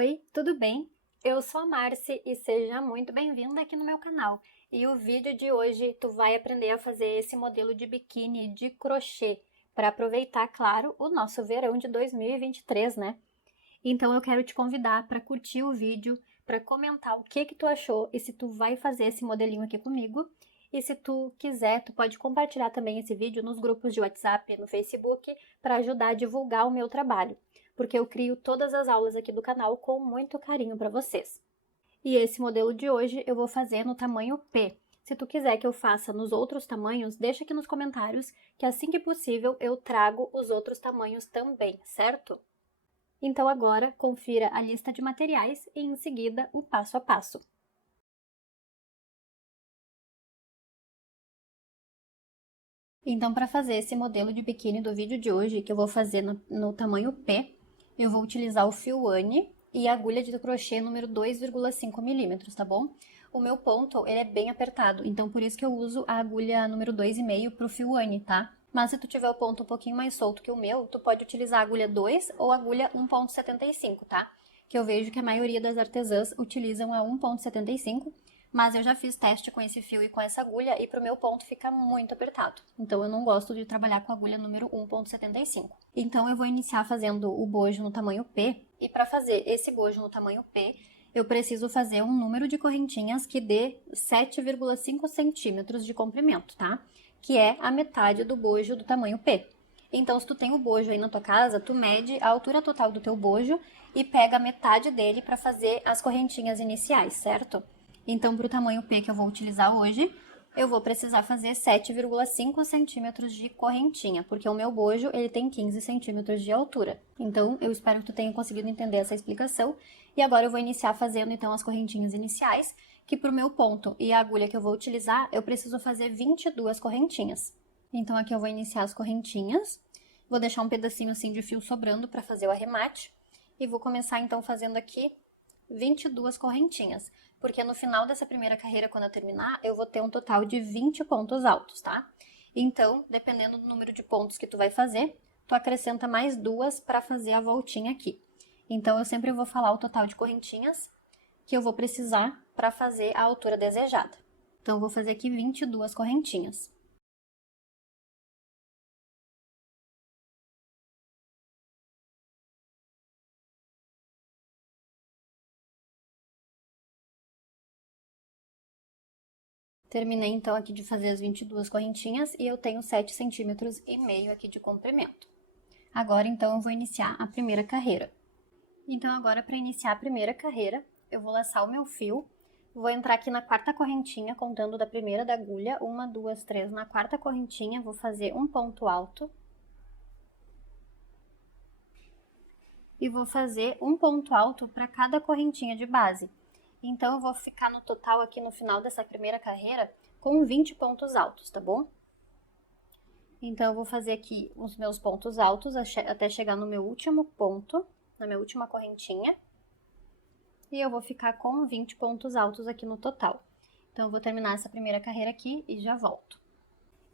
Oi, tudo bem? Eu sou a Marci e seja muito bem-vinda aqui no meu canal. E o vídeo de hoje tu vai aprender a fazer esse modelo de biquíni de crochê para aproveitar, claro, o nosso verão de 2023, né? Então eu quero te convidar para curtir o vídeo, para comentar o que tu achou e se tu vai fazer esse modelinho aqui comigo. E se tu quiser, tu pode compartilhar também esse vídeo nos grupos de WhatsApp, no Facebook, para ajudar a divulgar o meu trabalho, porque eu crio todas as aulas aqui do canal com muito carinho para vocês. E esse modelo de hoje eu vou fazer no tamanho P. Se tu quiser que eu faça nos outros tamanhos, deixa aqui nos comentários, que assim que possível eu trago os outros tamanhos também, certo? Então agora confira a lista de materiais e em seguida o passo a passo. Então, para fazer esse modelo de biquíni do vídeo de hoje, que eu vou fazer no tamanho P, eu vou utilizar o fio Anne e a agulha de crochê número 2,5 milímetros, tá bom? O meu ponto, ele é bem apertado, então por isso que eu uso a agulha número 2,5 pro fio Anne, tá? Mas se tu tiver o ponto um pouquinho mais solto que o meu, tu pode utilizar a agulha 2 ou a agulha 1,75, tá? Que eu vejo que a maioria das artesãs utilizam a 1,75, mas eu já fiz teste com esse fio e com essa agulha e pro meu ponto fica muito apertado. Então eu não gosto de trabalhar com a agulha número 1,75. Então eu vou iniciar fazendo o bojo no tamanho P, e para fazer esse bojo no tamanho P, eu preciso fazer um número de correntinhas que dê 7,5 centímetros de comprimento, tá? Que é a metade do bojo do tamanho P. Então, se tu tem o bojo aí na tua casa, tu mede a altura total do teu bojo e pega a metade dele para fazer as correntinhas iniciais, certo? Então, para o tamanho P que eu vou utilizar hoje, eu vou precisar fazer 7,5 centímetros de correntinha, porque o meu bojo ele tem 15 centímetros de altura. Então, eu espero que tu tenha conseguido entender essa explicação. E agora eu vou iniciar fazendo, então, as correntinhas iniciais, que para o meu ponto e a agulha que eu vou utilizar, eu preciso fazer 22 correntinhas. Então, aqui eu vou iniciar as correntinhas, vou deixar um pedacinho assim de fio sobrando para fazer o arremate, e vou começar, então, fazendo aqui 22 correntinhas, porque no final dessa primeira carreira, quando eu terminar, eu vou ter um total de 20 pontos altos, tá? Então, dependendo do número de pontos que tu vai fazer, tu acrescenta mais duas para fazer a voltinha aqui. Então, eu sempre vou falar o total de correntinhas que eu vou precisar para fazer a altura desejada. Então, eu vou fazer aqui 22 correntinhas. Terminei, então, aqui de fazer as 22 correntinhas e eu tenho 7,5 centímetros aqui de comprimento. Agora, então, eu vou iniciar a primeira carreira. Então, agora, para iniciar a primeira carreira, eu vou laçar o meu fio, vou entrar aqui na quarta correntinha, contando da primeira da agulha, 1, 2, 3, na quarta correntinha, vou fazer um ponto alto. E vou fazer um ponto alto para cada correntinha de base. Então, eu vou ficar no total aqui no final dessa primeira carreira com 20 pontos altos, tá bom? Então, eu vou fazer aqui os meus pontos altos até chegar no meu último ponto, na minha última correntinha. E eu vou ficar com 20 pontos altos aqui no total. Então, eu vou terminar essa primeira carreira aqui e já volto.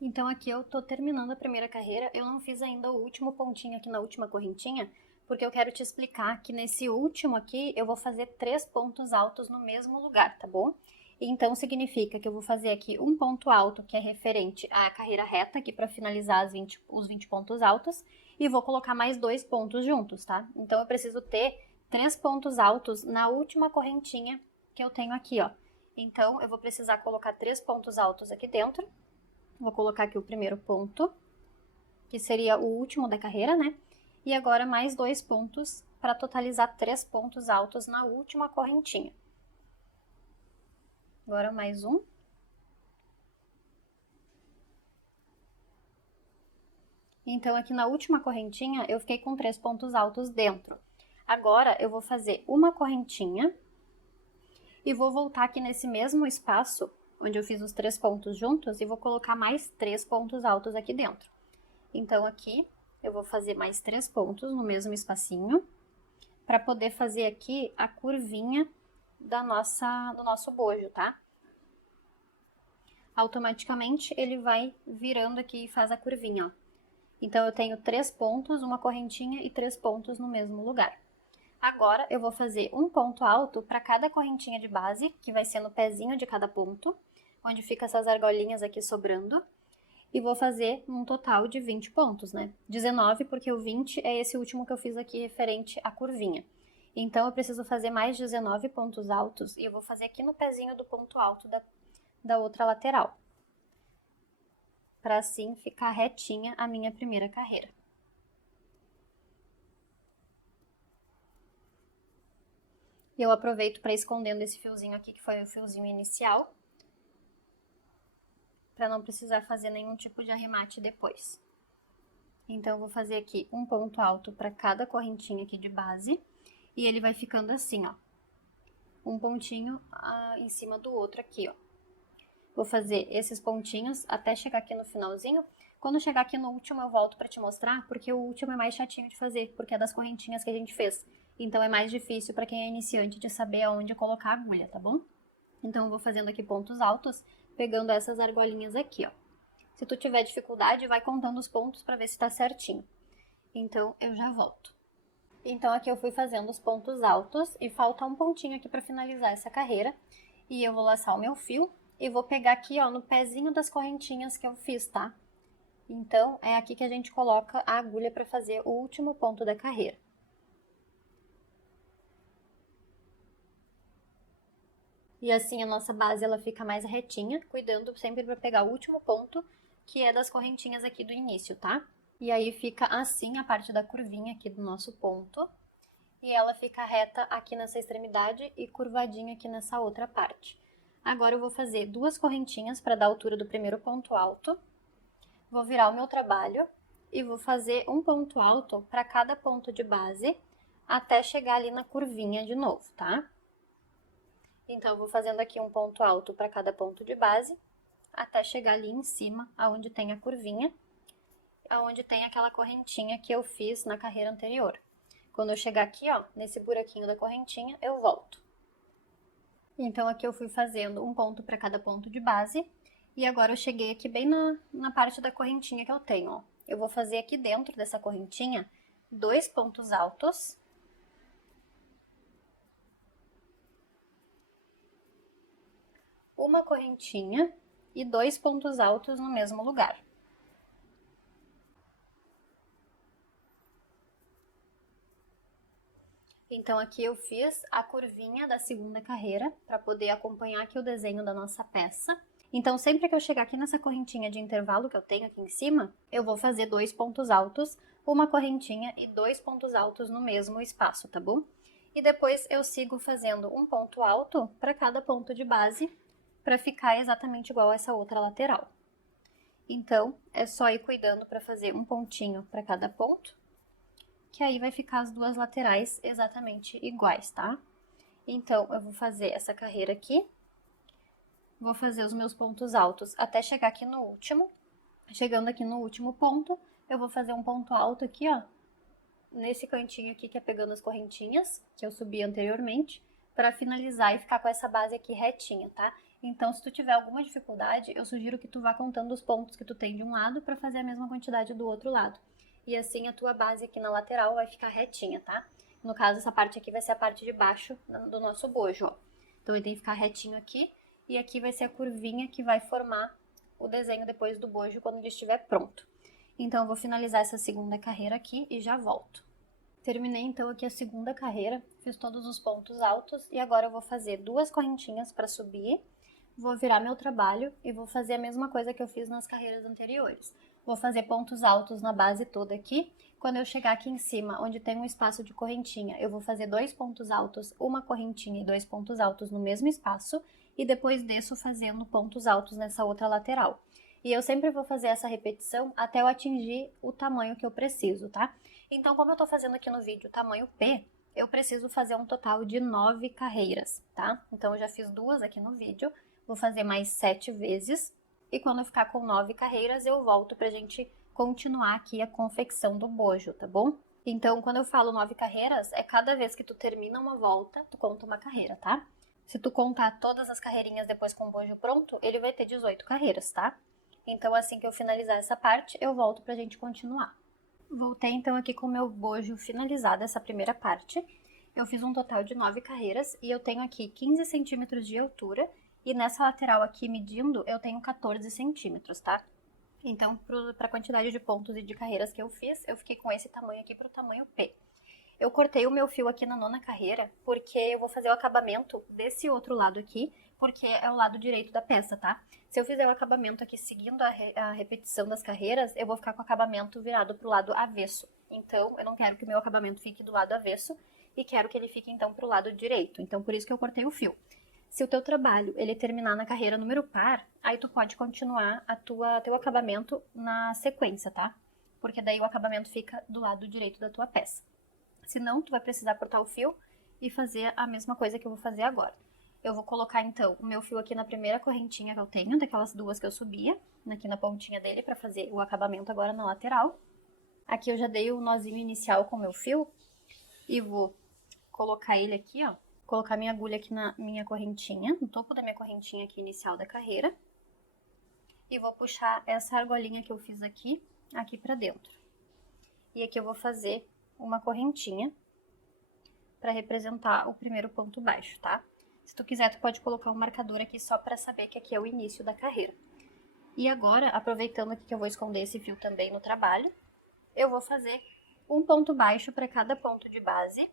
Então, aqui eu tô terminando a primeira carreira, eu não fiz ainda o último pontinho aqui na última correntinha, porque eu quero te explicar que nesse último aqui eu vou fazer 3 pontos altos no mesmo lugar, tá bom? Então, significa que eu vou fazer aqui um ponto alto, que é referente à carreira reta, aqui para finalizar os 20 pontos altos, e vou colocar mais 2 pontos juntos, tá? Então, eu preciso ter 3 pontos altos na última correntinha que eu tenho aqui, ó. Então, eu vou precisar colocar 3 pontos altos aqui dentro. Vou colocar aqui o primeiro ponto, que seria o último da carreira, né? E agora mais 2 pontos para totalizar 3 pontos altos na última correntinha. Agora mais um. Então, aqui na última correntinha, eu fiquei com 3 pontos altos dentro. Agora, eu vou fazer uma correntinha e vou voltar aqui nesse mesmo espaço, onde eu fiz os 3 pontos juntos, e vou colocar mais 3 pontos altos aqui dentro. Então, aqui, eu vou fazer mais 3 pontos no mesmo espacinho, para poder fazer aqui a curvinha do nosso bojo, tá? Automaticamente, ele vai virando aqui e faz a curvinha, ó. Então, eu tenho 3 pontos, uma correntinha e 3 pontos no mesmo lugar. Agora, eu vou fazer um ponto alto para cada correntinha de base, que vai ser no pezinho de cada ponto, onde fica essas argolinhas aqui sobrando. E vou fazer um total de 20 pontos, né? 19, porque o 20 é esse último que eu fiz aqui referente à curvinha. Então, eu preciso fazer mais 19 pontos altos, e eu vou fazer aqui no pezinho do ponto alto da outra lateral. Para assim ficar retinha a minha primeira carreira. E eu aproveito para ir escondendo esse fiozinho aqui, que foi o fiozinho inicial, para não precisar fazer nenhum tipo de arremate depois. Então, eu vou fazer aqui um ponto alto para cada correntinha aqui de base, e ele vai ficando assim, ó. Um pontinho em cima do outro aqui, ó. Vou fazer esses pontinhos até chegar aqui no finalzinho. Quando chegar aqui no último, eu volto para te mostrar, porque o último é mais chatinho de fazer, porque é das correntinhas que a gente fez. Então, é mais difícil para quem é iniciante de saber aonde colocar a agulha, tá bom? Então, eu vou fazendo aqui pontos altos, pegando essas argolinhas aqui, ó. Se tu tiver dificuldade, vai contando os pontos para ver se tá certinho. Então, eu já volto. Então, aqui eu fui fazendo os pontos altos e falta um pontinho aqui para finalizar essa carreira. E eu vou laçar o meu fio e vou pegar aqui, ó, no pezinho das correntinhas que eu fiz, tá? Então, é aqui que a gente coloca a agulha para fazer o último ponto da carreira. E assim a nossa base ela fica mais retinha, cuidando sempre para pegar o último ponto, que é das correntinhas aqui do início, tá? E aí fica assim a parte da curvinha aqui do nosso ponto. E ela fica reta aqui nessa extremidade e curvadinha aqui nessa outra parte. Agora eu vou fazer duas correntinhas para dar a altura do primeiro ponto alto. Vou virar o meu trabalho e vou fazer um ponto alto para cada ponto de base, até chegar ali na curvinha de novo, tá? Então, eu vou fazendo aqui um ponto alto para cada ponto de base, até chegar ali em cima, aonde tem a curvinha, aonde tem aquela correntinha que eu fiz na carreira anterior. Quando eu chegar aqui, ó, nesse buraquinho da correntinha, eu volto. Então, aqui eu fui fazendo um ponto para cada ponto de base, e agora eu cheguei aqui bem na parte da correntinha que eu tenho, ó. Eu vou fazer aqui dentro dessa correntinha 2 pontos altos. Uma correntinha e 2 pontos altos no mesmo lugar. Então, aqui eu fiz a curvinha da segunda carreira, para poder acompanhar aqui o desenho da nossa peça. Então, sempre que eu chegar aqui nessa correntinha de intervalo que eu tenho aqui em cima, eu vou fazer 2 pontos altos, uma correntinha e 2 pontos altos no mesmo espaço, tá bom? E depois eu sigo fazendo um ponto alto para cada ponto de base, para ficar exatamente igual a essa outra lateral. Então, é só ir cuidando para fazer um pontinho para cada ponto, que aí vai ficar as duas laterais exatamente iguais, tá? Então, eu vou fazer essa carreira aqui, vou fazer os meus pontos altos até chegar aqui no último. Chegando aqui no último ponto, eu vou fazer um ponto alto aqui, ó, nesse cantinho aqui que é pegando as correntinhas, que eu subi anteriormente, para finalizar e ficar com essa base aqui retinha, tá? Então, se tu tiver alguma dificuldade, eu sugiro que tu vá contando os pontos que tu tem de um lado para fazer a mesma quantidade do outro lado. E assim a tua base aqui na lateral vai ficar retinha, tá? No caso, essa parte aqui vai ser a parte de baixo do nosso bojo, ó. Então, ele tem que ficar retinho aqui, e aqui vai ser a curvinha que vai formar o desenho depois do bojo quando ele estiver pronto. Então, eu vou finalizar essa segunda carreira aqui e já volto. Terminei então aqui a segunda carreira, fiz todos os pontos altos e agora eu vou fazer duas correntinhas para subir, vou virar meu trabalho e vou fazer a mesma coisa que eu fiz nas carreiras anteriores. Vou fazer pontos altos na base toda aqui. Quando eu chegar aqui em cima, onde tem um espaço de correntinha, eu vou fazer 2 pontos altos, uma correntinha e 2 pontos altos no mesmo espaço, e depois desço fazendo pontos altos nessa outra lateral. E eu sempre vou fazer essa repetição até eu atingir o tamanho que eu preciso, tá? Então, como eu tô fazendo aqui no vídeo tamanho P, eu preciso fazer um total de 9 carreiras, tá? Então, eu já fiz 2 aqui no vídeo, vou fazer mais 7 vezes, e quando eu ficar com 9 carreiras, eu volto pra gente continuar aqui a confecção do bojo, tá bom? Então, quando eu falo 9 carreiras, é cada vez que tu termina uma volta, tu conta uma carreira, tá? Se tu contar todas as carreirinhas depois com o bojo pronto, ele vai ter 18 carreiras, tá? Então, assim que eu finalizar essa parte, eu volto pra gente continuar. Voltei então aqui com o meu bojo finalizado, essa primeira parte. Eu fiz um total de 9 carreiras e eu tenho aqui 15 centímetros de altura e nessa lateral aqui medindo eu tenho 14 centímetros, tá? Então, para a quantidade de pontos e de carreiras que eu fiz, eu fiquei com esse tamanho aqui para o tamanho P. Eu cortei o meu fio aqui na 9ª carreira, porque eu vou fazer o acabamento desse outro lado aqui, porque é o lado direito da peça, tá? Se eu fizer o acabamento aqui seguindo a repetição das carreiras, eu vou ficar com o acabamento virado pro lado avesso. Então, eu não quero que o meu acabamento fique do lado avesso e quero que ele fique, então, pro lado direito. Então, por isso que eu cortei o fio. Se o teu trabalho, ele terminar na carreira número par, aí tu pode continuar teu acabamento na sequência, tá? Porque daí o acabamento fica do lado direito da tua peça. Se não, tu vai precisar cortar o fio e fazer a mesma coisa que eu vou fazer agora. Eu vou colocar, então, o meu fio aqui na primeira correntinha que eu tenho, daquelas duas que eu subia, aqui na pontinha dele, pra fazer o acabamento agora na lateral. Aqui eu já dei o nozinho inicial com o meu fio e vou colocar ele aqui, ó. Colocar minha agulha aqui na minha correntinha, no topo da minha correntinha aqui inicial da carreira. E vou puxar essa argolinha que eu fiz aqui pra dentro. E aqui eu vou fazer uma correntinha para representar o primeiro ponto baixo, tá? Se tu quiser, tu pode colocar um marcador aqui só para saber que aqui é o início da carreira. E agora, aproveitando aqui que eu vou esconder esse fio também no trabalho, eu vou fazer um ponto baixo para cada ponto de base.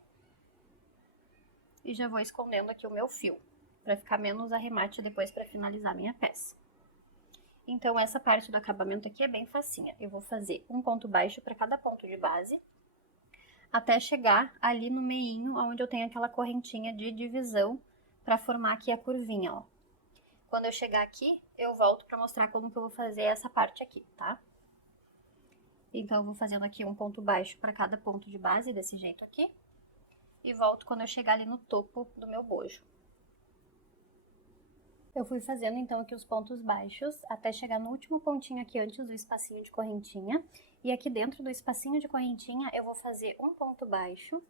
E já vou escondendo aqui o meu fio, para ficar menos arremate depois para finalizar minha peça. Então, essa parte do acabamento aqui é bem facinha. Eu vou fazer um ponto baixo para cada ponto de base, até chegar ali no meinho, onde eu tenho aquela correntinha de divisão para formar aqui a curvinha, ó. Quando eu chegar aqui, eu volto para mostrar como que eu vou fazer essa parte aqui, tá? Então, eu vou fazendo aqui um ponto baixo para cada ponto de base, desse jeito aqui. E volto quando eu chegar ali no topo do meu bojo. Eu fui fazendo, então, aqui os pontos baixos, até chegar no último pontinho aqui antes do espacinho de correntinha. E aqui dentro do espacinho de correntinha, eu vou fazer um ponto baixo.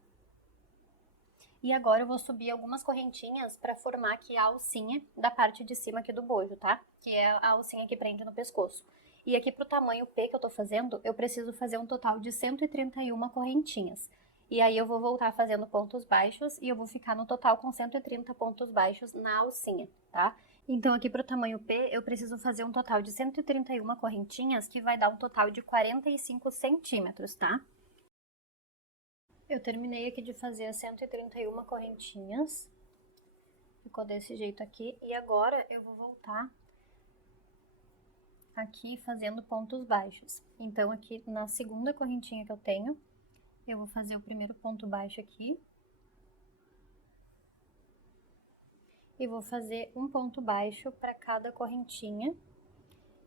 E agora eu vou subir algumas correntinhas para formar aqui a alcinha da parte de cima aqui do bojo, tá? Que é a alcinha que prende no pescoço. E aqui pro tamanho P que eu tô fazendo, eu preciso fazer um total de 131 correntinhas. E aí eu vou voltar fazendo pontos baixos e eu vou ficar no total com 130 pontos baixos na alcinha, tá? Então, aqui pro tamanho P, eu preciso fazer um total de 131 correntinhas, que vai dar um total de 45 centímetros, tá? Eu terminei aqui de fazer as 131 correntinhas. Ficou desse jeito aqui. E agora, eu vou voltar aqui fazendo pontos baixos. Então, aqui na segunda correntinha que eu tenho, eu vou fazer o primeiro ponto baixo aqui. E vou fazer um ponto baixo para cada correntinha.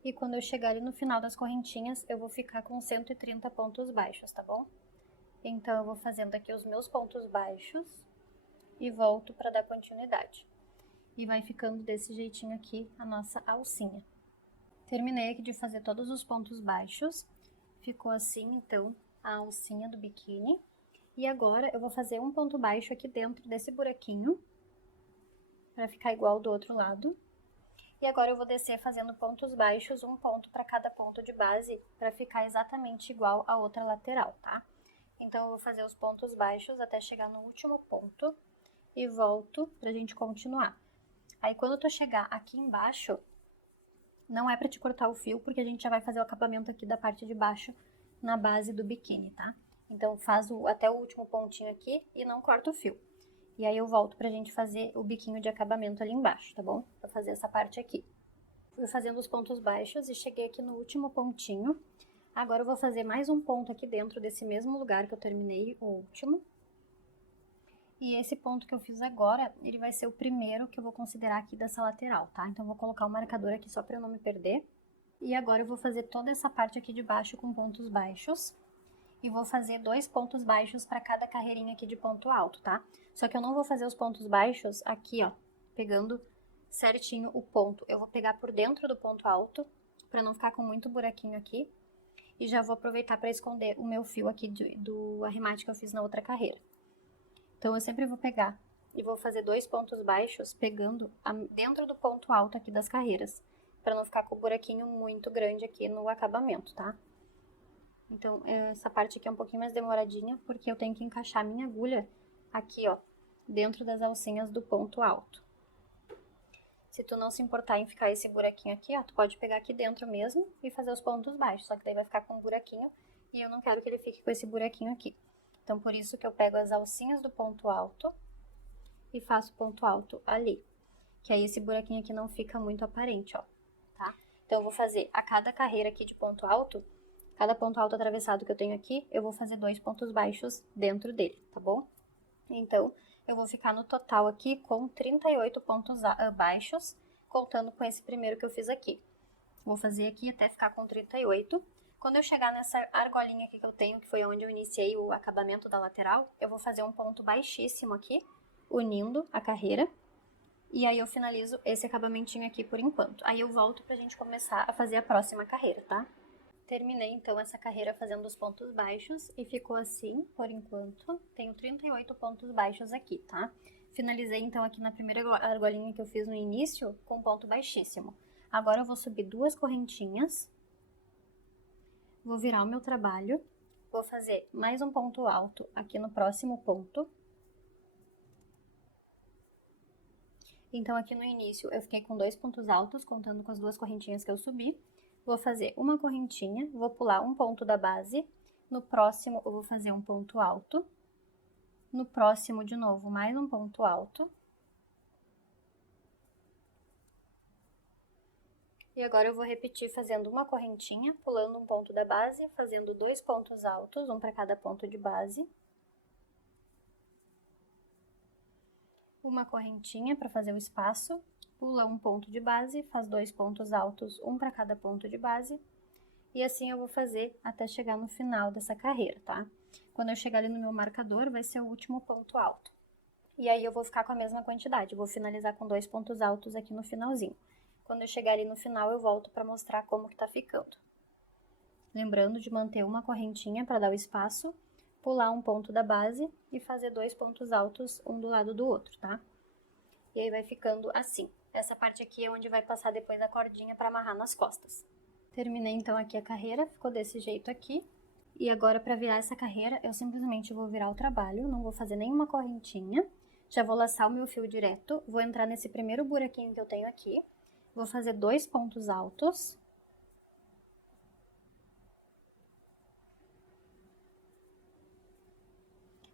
E quando eu chegar ali no final das correntinhas, eu vou ficar com 130 pontos baixos, tá bom? Então, eu vou fazendo aqui os meus pontos baixos e volto para dar continuidade. E vai ficando desse jeitinho aqui a nossa alcinha. Terminei aqui de fazer todos os pontos baixos. Ficou assim, então, a alcinha do biquíni. E agora, eu vou fazer um ponto baixo aqui dentro desse buraquinho, para ficar igual do outro lado. E agora eu vou descer fazendo pontos baixos, um ponto para cada ponto de base, para ficar exatamente igual a outra lateral, tá? Então, eu vou fazer os pontos baixos até chegar no último ponto e volto pra gente continuar. Aí, quando tu chegar aqui embaixo, não é pra te cortar o fio, porque a gente já vai fazer o acabamento aqui da parte de baixo na base do biquíni, tá? Então, faz até o último pontinho aqui e não corta o fio. E aí eu volto pra gente fazer o biquinho de acabamento ali embaixo, tá bom? Pra fazer essa parte aqui. Fui fazendo os pontos baixos e cheguei aqui no último pontinho. Agora eu vou fazer mais um ponto aqui dentro desse mesmo lugar que eu terminei o último. E esse ponto que eu fiz agora, ele vai ser o primeiro que eu vou considerar aqui dessa lateral, tá? Então eu vou colocar o marcador aqui só pra eu não me perder. E agora eu vou fazer toda essa parte aqui de baixo com pontos baixos. E vou fazer 2 pontos baixos para cada carreirinha aqui de ponto alto, tá? Só que eu não vou fazer os pontos baixos aqui, ó, pegando certinho o ponto. Eu vou pegar por dentro do ponto alto, para não ficar com muito buraquinho aqui. E já vou aproveitar para esconder o meu fio aqui do arremate que eu fiz na outra carreira. Então, eu sempre vou pegar e vou fazer 2 pontos baixos, pegando dentro do ponto alto aqui das carreiras, para não ficar com o buraquinho muito grande aqui no acabamento, tá? Então, essa parte aqui é um pouquinho mais demoradinha, porque eu tenho que encaixar a minha agulha aqui, ó, dentro das alcinhas do ponto alto. Se tu não se importar em ficar esse buraquinho aqui, ó, tu pode pegar aqui dentro mesmo e fazer os pontos baixos, só que daí vai ficar com um buraquinho e eu não quero que ele fique com esse buraquinho aqui. Então, por isso que eu pego as alcinhas do ponto alto e faço ponto alto ali, que aí esse buraquinho aqui não fica muito aparente, ó, tá? Então, eu vou fazer a cada carreira aqui de ponto alto, cada ponto alto atravessado que eu tenho aqui, eu vou fazer 2 pontos baixos dentro dele, tá bom? Então, eu vou ficar no total aqui com 38 pontos baixos, contando com esse primeiro que eu fiz aqui. Vou fazer aqui até ficar com 38. Quando eu chegar nessa argolinha aqui que eu tenho, que foi onde eu iniciei o acabamento da lateral, eu vou fazer um ponto baixíssimo aqui, unindo a carreira. E aí eu finalizo esse acabamentinho aqui por enquanto. Aí eu volto pra gente começar a fazer a próxima carreira, tá? Terminei, então, essa carreira fazendo os pontos baixos e ficou assim, por enquanto. Tenho 38 pontos baixos aqui, tá? Finalizei, então, aqui na primeira argolinha que eu fiz no início, com ponto baixíssimo. Agora eu vou subir 2 correntinhas. Vou virar o meu trabalho. Vou fazer mais um ponto alto aqui no próximo ponto. Então, aqui no início, eu fiquei com 2 pontos altos, contando com as 2 correntinhas que eu subi. Vou fazer uma correntinha, vou pular um ponto da base, no próximo eu vou fazer um ponto alto, no próximo de novo mais um ponto alto. E agora eu vou repetir fazendo uma correntinha, pulando um ponto da base, fazendo 2 pontos altos, um para cada ponto de base. Uma correntinha para fazer o espaço. Pula um ponto de base, faz 2 pontos altos, um para cada ponto de base. E assim eu vou fazer até chegar no final dessa carreira, tá? Quando eu chegar ali no meu marcador, vai ser o último ponto alto. E aí eu vou ficar com a mesma quantidade, vou finalizar com 2 pontos altos aqui no finalzinho. Quando eu chegar ali no final, eu volto para mostrar como que tá ficando. Lembrando de manter uma correntinha para dar o espaço, pular um ponto da base e fazer 2 pontos altos, um do lado do outro, tá? E aí vai ficando assim. Essa parte aqui é onde vai passar depois a cordinha para amarrar nas costas. Terminei então aqui a carreira, ficou desse jeito aqui. E agora para virar essa carreira, eu simplesmente vou virar o trabalho, não vou fazer nenhuma correntinha. Já vou laçar o meu fio direto, vou entrar nesse primeiro buraquinho que eu tenho aqui. Vou fazer 2 pontos altos.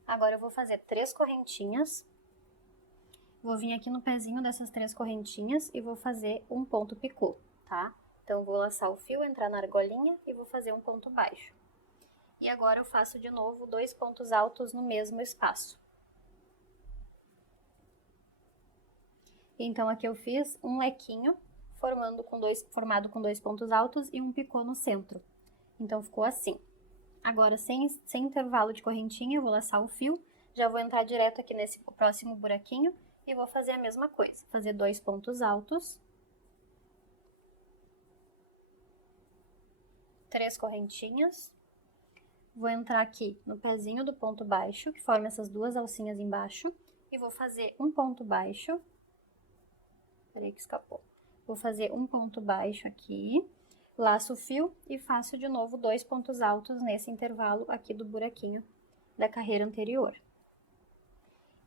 Agora eu vou fazer 3 correntinhas. Vou vir aqui no pezinho dessas 3 correntinhas e vou fazer um ponto picô, tá? Então, vou laçar o fio, entrar na argolinha e vou fazer um ponto baixo. E agora eu faço de novo 2 pontos altos no mesmo espaço. Então, aqui eu fiz um lequinho formado com 2 pontos altos e um picô no centro. Então, ficou assim. Agora, sem intervalo de correntinha, eu vou laçar o fio, já vou entrar direto aqui nesse próximo buraquinho e vou fazer a mesma coisa. Fazer 2 pontos altos. 3 correntinhas. Vou entrar aqui no pezinho do ponto baixo, que forma essas 2 alcinhas embaixo, e vou fazer um ponto baixo. Peraí que escapou. Vou fazer um ponto baixo aqui, laço o fio e faço de novo 2 pontos altos nesse intervalo aqui do buraquinho da carreira anterior.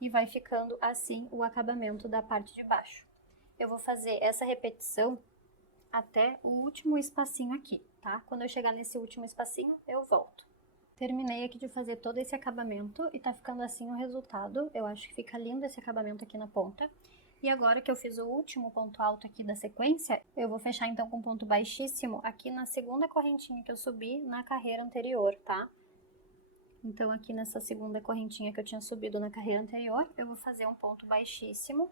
E vai ficando assim o acabamento da parte de baixo. Eu vou fazer essa repetição até o último espacinho aqui, tá? Quando eu chegar nesse último espacinho, eu volto. Terminei aqui de fazer todo esse acabamento e tá ficando assim o resultado. Eu acho que fica lindo esse acabamento aqui na ponta. E agora que eu fiz o último ponto alto aqui da sequência, eu vou fechar então com ponto baixíssimo aqui na segunda correntinha que eu subi na carreira anterior, tá? Então, aqui nessa segunda correntinha que eu tinha subido na carreira anterior, eu vou fazer um ponto baixíssimo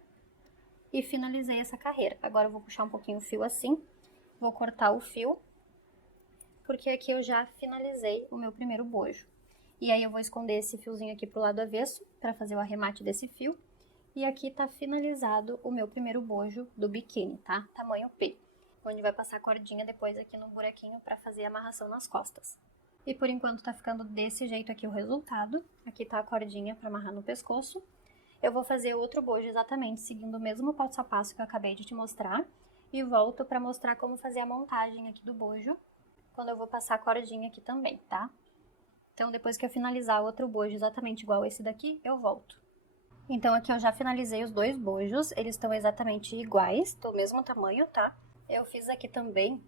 e finalizei essa carreira. Agora eu vou puxar um pouquinho o fio assim, vou cortar o fio, porque aqui eu já finalizei o meu primeiro bojo. E aí eu vou esconder esse fiozinho aqui pro lado avesso, para fazer o arremate desse fio. E aqui tá finalizado o meu primeiro bojo do biquíni, tá? Tamanho P, onde vai passar a cordinha depois aqui no buraquinho para fazer a amarração nas costas. E por enquanto tá ficando desse jeito aqui o resultado. Aqui tá a cordinha para amarrar no pescoço. Eu vou fazer outro bojo exatamente seguindo o mesmo passo a passo que eu acabei de te mostrar. E volto para mostrar como fazer a montagem aqui do bojo, quando eu vou passar a cordinha aqui também, tá? Então, depois que eu finalizar outro bojo exatamente igual esse daqui, eu volto. Então aqui eu já finalizei os dois bojos, eles estão exatamente iguais, do mesmo tamanho, tá? Eu fiz aqui também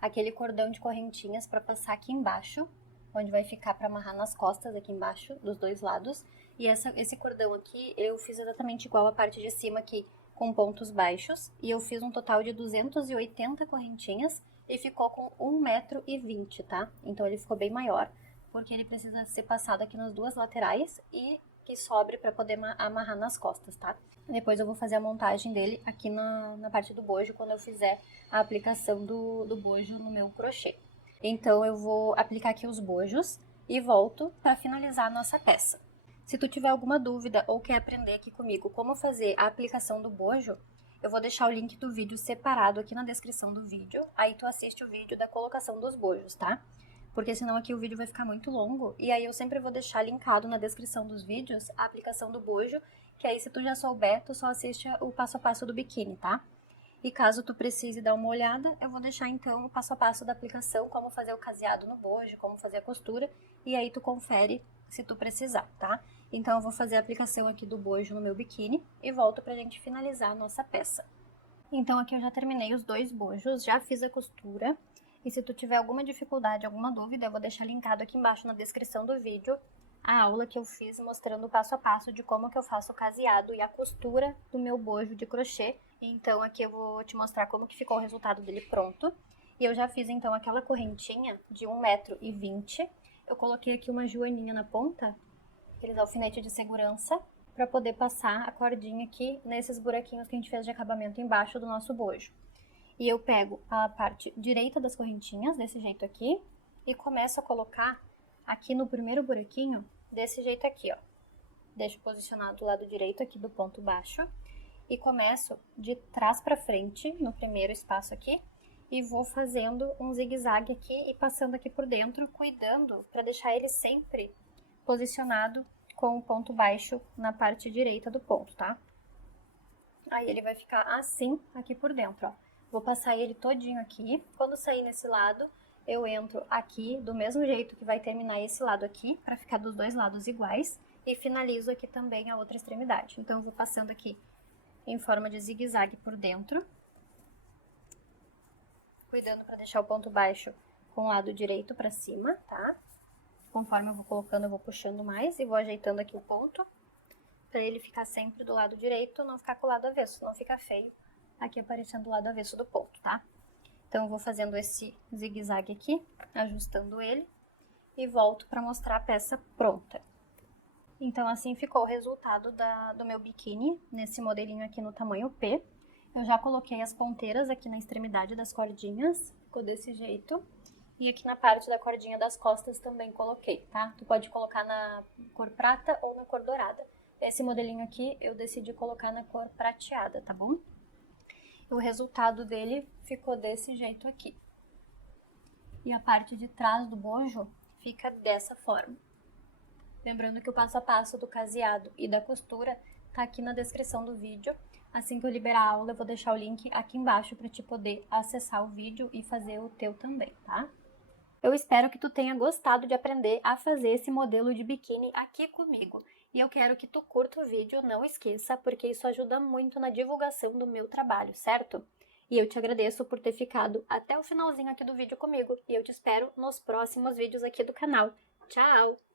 aquele cordão de correntinhas para passar aqui embaixo, onde vai ficar para amarrar nas costas aqui embaixo, dos dois lados. E esse cordão aqui eu fiz exatamente igual a parte de cima aqui, com pontos baixos. E eu fiz um total de 280 correntinhas e ficou com 1,20 m, tá? Então ele ficou bem maior, porque ele precisa ser passado aqui nas duas laterais e que sobre para poder amarrar nas costas, tá? Depois eu vou fazer a montagem dele aqui na parte do bojo, quando eu fizer a aplicação do bojo no meu crochê. Então eu vou aplicar aqui os bojos e volto para finalizar a nossa peça. Se tu tiver alguma dúvida ou quer aprender aqui comigo como fazer a aplicação do bojo, eu vou deixar o link do vídeo separado aqui na descrição do vídeo, aí tu assiste o vídeo da colocação dos bojos, tá? Porque senão aqui o vídeo vai ficar muito longo, e aí eu sempre vou deixar linkado na descrição dos vídeos a aplicação do bojo, que aí se tu já souber, tu só assiste o passo a passo do biquíni, tá? E caso tu precise dar uma olhada, eu vou deixar então o passo a passo da aplicação, como fazer o caseado no bojo, como fazer a costura, e aí tu confere se tu precisar, tá? Então eu vou fazer a aplicação aqui do bojo no meu biquíni e volto pra gente finalizar a nossa peça. Então aqui eu já terminei os dois bojos, já fiz a costura. E se tu tiver alguma dificuldade, alguma dúvida, eu vou deixar linkado aqui embaixo na descrição do vídeo a aula que eu fiz mostrando o passo a passo de como que eu faço o caseado e a costura do meu bojo de crochê. Então aqui eu vou te mostrar como que ficou o resultado dele pronto. E eu já fiz então aquela correntinha de 1,20 m. Eu coloquei aqui uma joaninha na ponta, aqueles alfinetes de segurança, para poder passar a cordinha aqui nesses buraquinhos que a gente fez de acabamento embaixo do nosso bojo. E eu pego a parte direita das correntinhas, desse jeito aqui, e começo a colocar aqui no primeiro buraquinho, desse jeito aqui, ó. Deixo posicionado do lado direito aqui do ponto baixo, e começo de trás pra frente, no primeiro espaço aqui, e vou fazendo um zigue-zague aqui e passando aqui por dentro, cuidando para deixar ele sempre posicionado com o ponto baixo na parte direita do ponto, tá? Aí ele vai ficar assim aqui por dentro, ó. Vou passar ele todinho aqui. Quando sair nesse lado, eu entro aqui do mesmo jeito que vai terminar esse lado aqui, para ficar dos dois lados iguais. E finalizo aqui também a outra extremidade. Então, eu vou passando aqui em forma de zigue-zague por dentro. Cuidando para deixar o ponto baixo com o lado direito para cima, tá? Conforme eu vou colocando, eu vou puxando mais e vou ajeitando aqui o ponto, para ele ficar sempre do lado direito, não ficar com o lado avesso, não fica feio aqui aparecendo do lado avesso do ponto, tá? Então, eu vou fazendo esse zigue-zague aqui, ajustando ele, e volto para mostrar a peça pronta. Então, assim ficou o resultado do meu biquíni, nesse modelinho aqui no tamanho P. Eu já coloquei as ponteiras aqui na extremidade das cordinhas, ficou desse jeito. E aqui na parte da cordinha das costas também coloquei, tá? Tu pode colocar na cor prata ou na cor dourada. Esse modelinho aqui eu decidi colocar na cor prateada, tá bom? O resultado dele ficou desse jeito aqui. E a parte de trás do bojo fica dessa forma. Lembrando que o passo a passo do caseado e da costura tá aqui na descrição do vídeo. Assim que eu liberar a aula, eu vou deixar o link aqui embaixo para te poder acessar o vídeo e fazer o teu também, tá? Eu espero que tu tenha gostado de aprender a fazer esse modelo de biquíni aqui comigo. E eu quero que tu curta o vídeo, não esqueça, porque isso ajuda muito na divulgação do meu trabalho, certo? E eu te agradeço por ter ficado até o finalzinho aqui do vídeo comigo. E eu te espero nos próximos vídeos aqui do canal. Tchau!